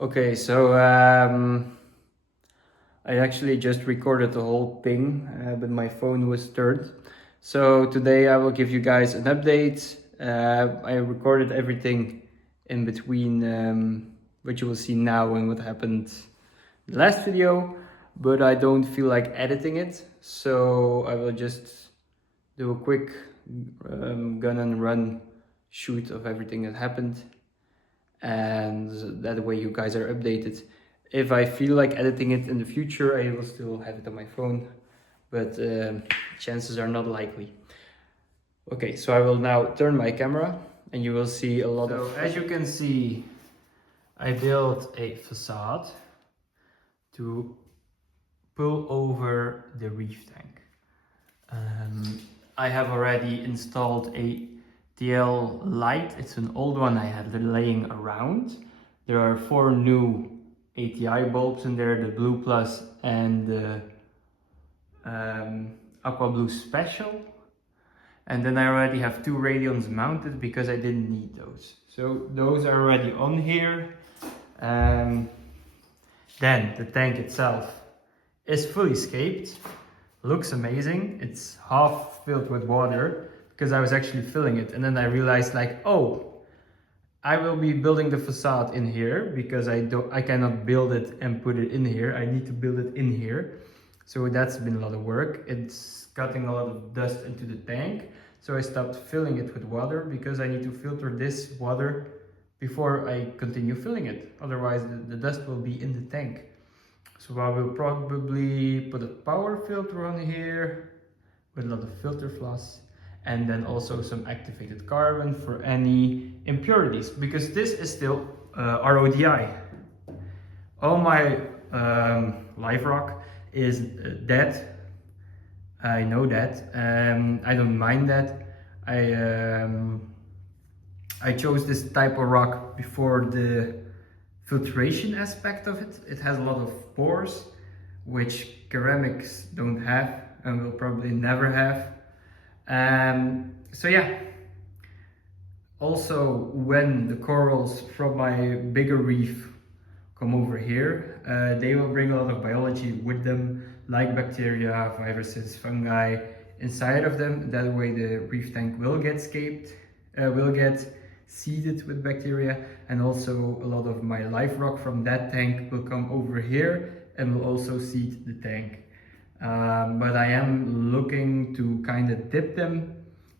Okay, so I actually just recorded the whole thing, but my phone was turned. So today I will give you guys an update. I recorded everything in between what you will see now and what happened in the last video, but I don't feel like editing it. So I will just do a quick gun and run shoot of everything that happened, and that way you guys are updated. If I feel like editing it in the future, I will still have it on my phone, but chances are not likely. Okay, so I will now turn my camera and you will see a lot of... As you can see, I built a facade to pull over the reef tank. I have already installed a TL light. It's an old one I had laying around. There are 4 new ATI bulbs in there, the Blue Plus and the Aqua Blue Special. And then I already have 2 radions mounted because I didn't need those. So those are already on here. Then the tank itself is fully scaped. Looks amazing. It's half filled with water because I was actually filling it, and then I realized like, oh, I will be building the facade in here because I cannot build it and put it in here. I need to build it in here. So that's been a lot of work. It's cutting a lot of dust into the tank. So I stopped filling it with water because I need to filter this water before I continue filling it. Otherwise the dust will be in the tank. So I will probably put a power filter on here with a lot of filter floss, and then also some activated carbon for any impurities, because this is still RODI. All my live rock is dead. I know that. I don't mind that. I chose this type of rock before the filtration aspect of it. It has a lot of pores, which ceramics don't have and will probably never have. So yeah. Also, when the corals from my bigger reef come over here, they will bring a lot of biology with them, like bacteria, viruses, fungi inside of them. That way the reef tank will get will get seeded with bacteria, and also a lot of my live rock from that tank will come over here and will also seed the tank. But I am looking to kind of dip them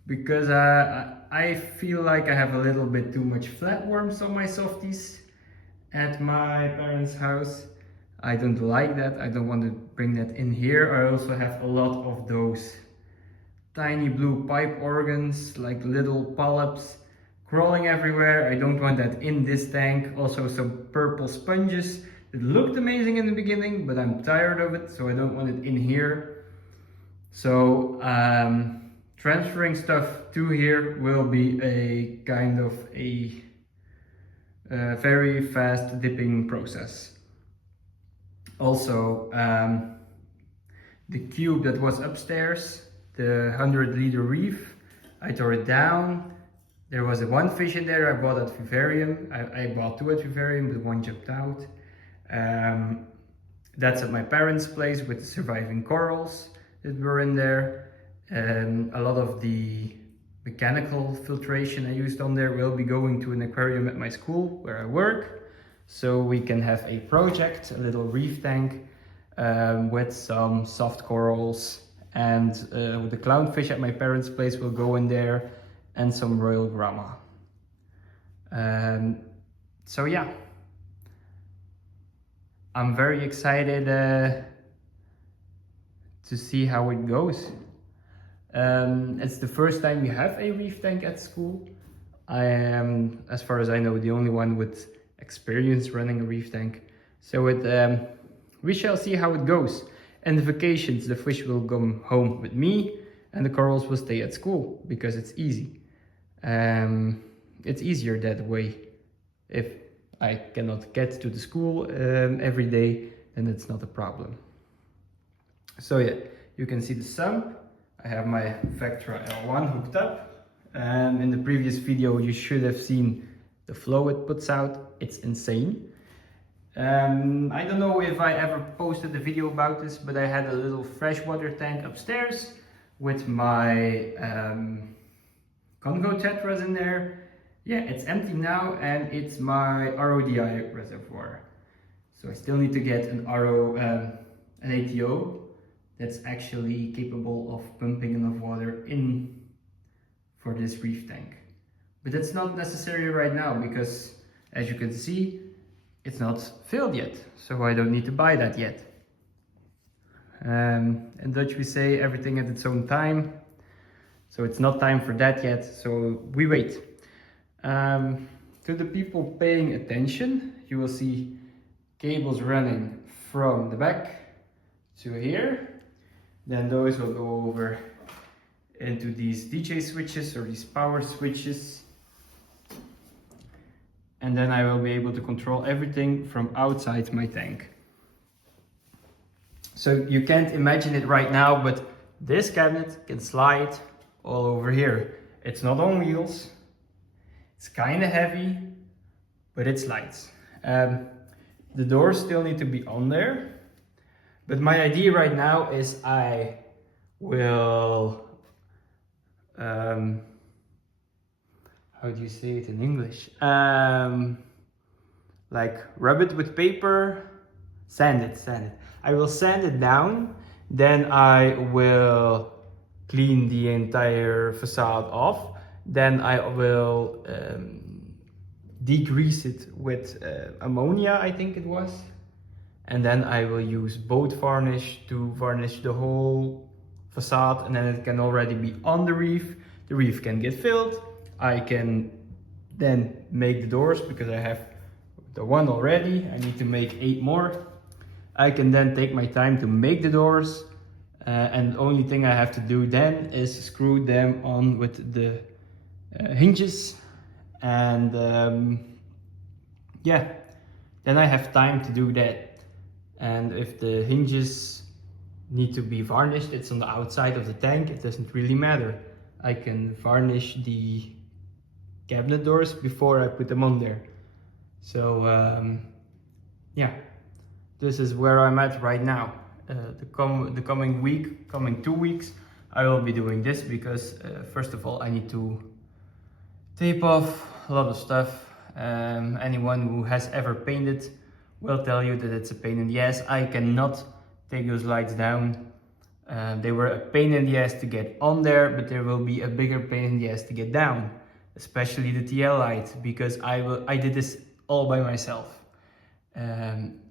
because I feel like I have a little bit too much flatworms on my softies at my parents' house. I don't like that. I don't want to bring that in here. I also have a lot of those tiny blue pipe organs, like little polyps crawling everywhere. I don't want that in this tank. Also some purple sponges. It looked amazing in the beginning, but I'm tired of it, so I don't want it in here. So transferring stuff to here will be a kind of a very fast dipping process. Also, the cube that was upstairs, the 100-liter reef, I tore it down. There was one fish in there I bought at Vivarium. I bought 2 at Vivarium, but 1 jumped out. That's at my parents' place with the surviving corals that were in there. A lot of the mechanical filtration I used on there will be going to an aquarium at my school where I work. So we can have a project, a little reef tank with some soft corals, and the clownfish at my parents' place will go in there, and some royal grama. So yeah, I'm very excited to see how it goes. It's the first time we have a reef tank at school. I am, as far as I know, the only one with experience running a reef tank. So we shall see how it goes. And the vacations, the fish will come home with me and the corals will stay at school because it's easy. It's easier that way. If I cannot get to the school every day, then it's not a problem. So yeah, you can see the sump. I have my Vectra L1 hooked up. In the previous video you should have seen the flow it puts out. It's insane. I don't know if I ever posted a video about this, but I had a little freshwater tank upstairs with my Congo tetras in there. Yeah, it's empty now, and it's my RODI reservoir. So I still need to get an an ATO that's actually capable of pumping enough water in for this reef tank. But that's not necessary right now because, as you can see, it's not filled yet. So I don't need to buy that yet. In Dutch we say everything at its own time. So it's not time for that yet, so we wait. To the people paying attention, you will see cables running from the back to here. Then those will go over into these DJ switches or these power switches. And then I will be able to control everything from outside my tank. So you can't imagine it right now, but this cabinet can slide all over here. It's not on wheels. It's kind of heavy, but it slides. The doors still need to be on there. But my idea right now is I will, how do you say it in English? Like rub it with paper, sand it. I will sand it down, then I will clean the entire facade off, then I will degrease it with ammonia, I think it was, and then I will use boat varnish to varnish the whole facade, and then it can already be on the reef. The reef can get filled. I can then make the doors because I have the one already. I need to make 8 more. I can then take my time to make the doors, and the only thing I have to do then is screw them on with the hinges, and yeah, then I have time to do that. And if the hinges need to be varnished, it's on the outside of the tank, it doesn't really matter. I can varnish the cabinet doors before I put them on there. So yeah, this is where I'm at right now. The coming week, coming 2 weeks, I will be doing this because first of all I need to tape off a lot of stuff. Anyone who has ever painted will tell you that it's a pain in the ass. I cannot take those lights down. They were a pain in the ass to get on there, but there will be a bigger pain in the ass to get down, especially the TL light, because I did this all by myself.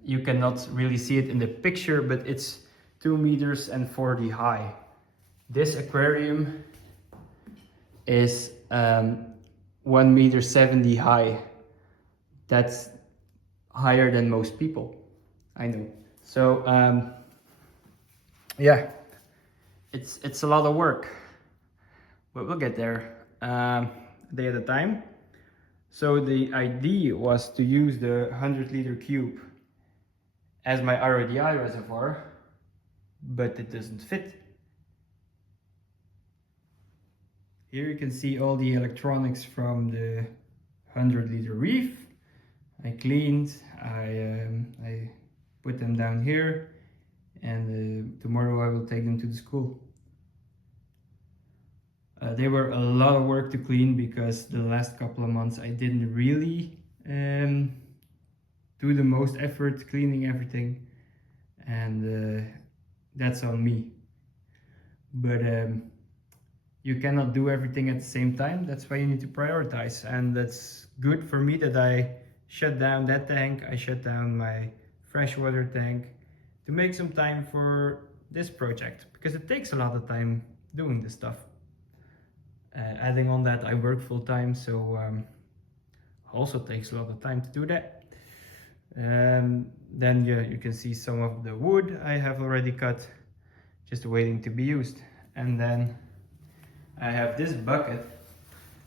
You cannot really see it in the picture, but it's 2 meters and 40 high. This aquarium is 1 meter 70 high. That's higher than most people, I know. So yeah, it's a lot of work, but we'll get there, a day at a time. So the idea was to use the 100-liter cube as my RODI reservoir, but it doesn't fit. Here you can see all the electronics from the 100-liter reef. I cleaned, I put them down here, and tomorrow I will take them to the school. They were a lot of work to clean because the last couple of months I didn't really do the most effort cleaning everything, and that's on me. But you cannot do everything at the same time. That's why you need to prioritize, and that's good for me that I shut down that tank. I shut down my freshwater tank to make some time for this project, because it takes a lot of time doing this stuff. Adding on that, I work full time, so also takes a lot of time to do that. Then you can see some of the wood I have already cut, just waiting to be used. And then I have this bucket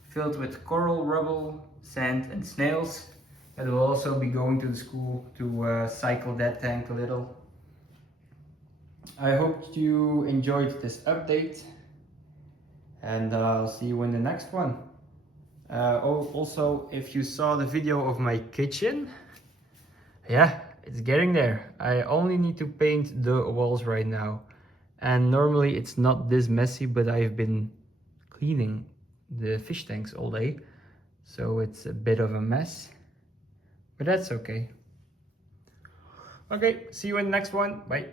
filled with coral, rubble, sand and snails that will also be going to the school to cycle that tank a little. I hope you enjoyed this update, and I'll see you in the next one. Also, if you saw the video of my kitchen, yeah, it's getting there. I only need to paint the walls right now. And normally it's not this messy, but I've been cleaning the fish tanks all day. So it's a bit of a mess, but that's okay. Okay, see you in the next one. Bye.